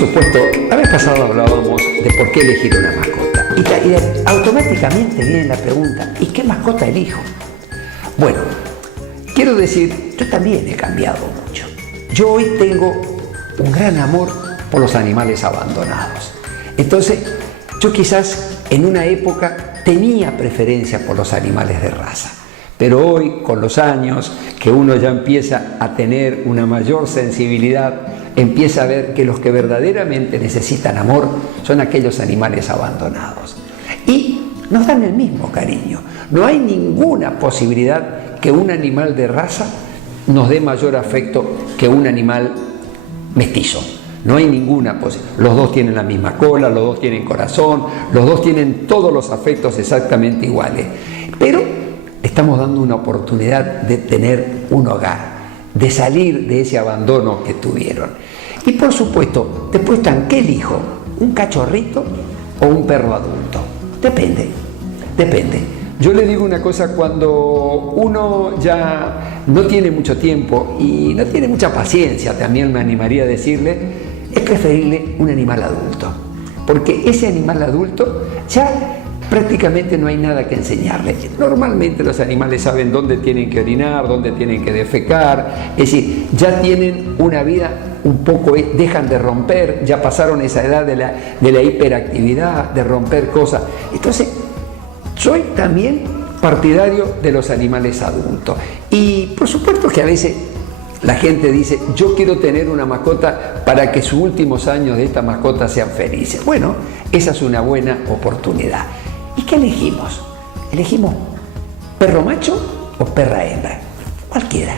supuesto, la vez pasada hablábamos de por qué elegir una mascota. Y automáticamente viene la pregunta, ¿y qué mascota elijo? Bueno, quiero decir, yo también he cambiado mucho. Yo hoy tengo un gran amor por los animales abandonados. Entonces, yo quizás en una época tenía preferencia por los animales de raza. Pero hoy, con los años, que uno ya empieza a tener una mayor sensibilidad, empieza a ver que los que verdaderamente necesitan amor son aquellos animales abandonados. Y nos dan el mismo cariño. No hay ninguna posibilidad que un animal de raza nos dé mayor afecto que un animal mestizo. No hay ninguna posibilidad. Los dos tienen la misma cola, los dos tienen corazón, los dos tienen todos los afectos exactamente iguales. Pero estamos dando una oportunidad de tener un hogar, de salir de ese abandono que tuvieron. Y por supuesto, después están, ¿qué elijo? ¿Un cachorrito o un perro adulto? Depende. Yo le digo una cosa, cuando uno ya no tiene mucho tiempo y no tiene mucha paciencia, también me animaría a decirle, es preferible un animal adulto. Porque ese animal adulto ya prácticamente no hay nada que enseñarle. Normalmente los animales saben dónde tienen que orinar, dónde tienen que defecar, es decir, ya tienen una vida un poco, dejan de romper, ya pasaron esa edad de la hiperactividad, de romper cosas. Entonces, soy también partidario de los animales adultos. Y por supuesto que a veces la gente dice, yo quiero tener una mascota para que sus últimos años de esta mascota sean felices. Bueno, esa es una buena oportunidad. ¿Y qué elegimos? ¿Elegimos perro macho o perra hembra? Cualquiera.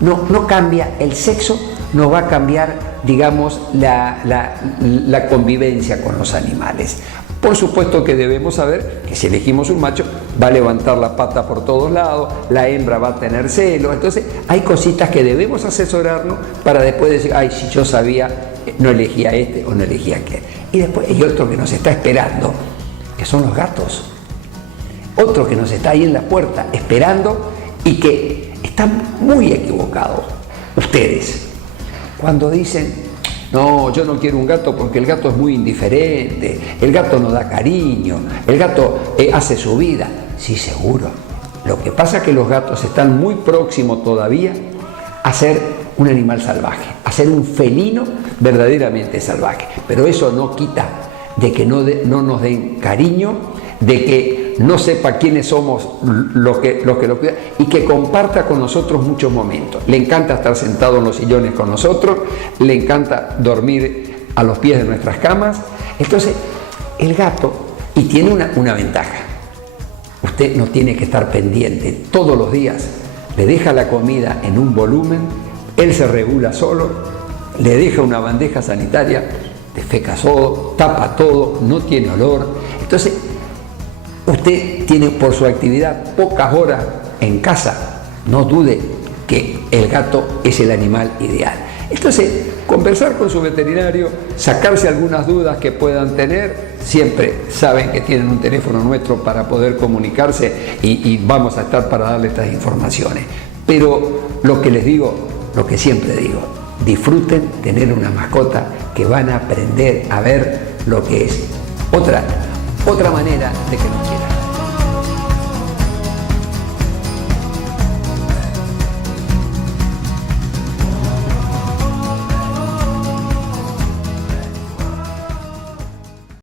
No cambia el sexo, no va a cambiar, digamos, la convivencia con los animales. Por supuesto que debemos saber que si elegimos un macho, va a levantar la pata por todos lados, la hembra va a tener celos. Entonces, hay cositas que debemos asesorarnos para después decir, ay, si yo sabía, no elegía este o no elegía aquel. Y después hay otro que nos está esperando, que son los gatos. Otro que nos está ahí en la puerta esperando y que están muy equivocados. Ustedes, cuando dicen, no, yo no quiero un gato porque el gato es muy indiferente, el gato no da cariño, el gato hace su vida. Sí, seguro. Lo que pasa es que los gatos están muy próximos todavía a ser un animal salvaje, a ser un felino verdaderamente salvaje. Pero eso no quita de que no nos den cariño, de que no sepa quiénes somos los que lo cuidan y que comparta con nosotros muchos momentos. Le encanta estar sentado en los sillones con nosotros, le encanta dormir a los pies de nuestras camas. Entonces, el gato, y tiene una ventaja, usted no tiene que estar pendiente todos los días, le deja la comida en un volumen, él se regula solo, le deja una bandeja sanitaria, defeca todo, tapa todo, no tiene olor. Entonces, usted tiene por su actividad pocas horas en casa, no dude que el gato es el animal ideal. Entonces, conversar con su veterinario, sacarse algunas dudas que puedan tener, siempre saben que tienen un teléfono nuestro para poder comunicarse y vamos a estar para darles estas informaciones. Pero lo que les digo, lo que siempre digo, disfruten tener una mascota que van a aprender a ver lo que es otra manera de que nos quieran.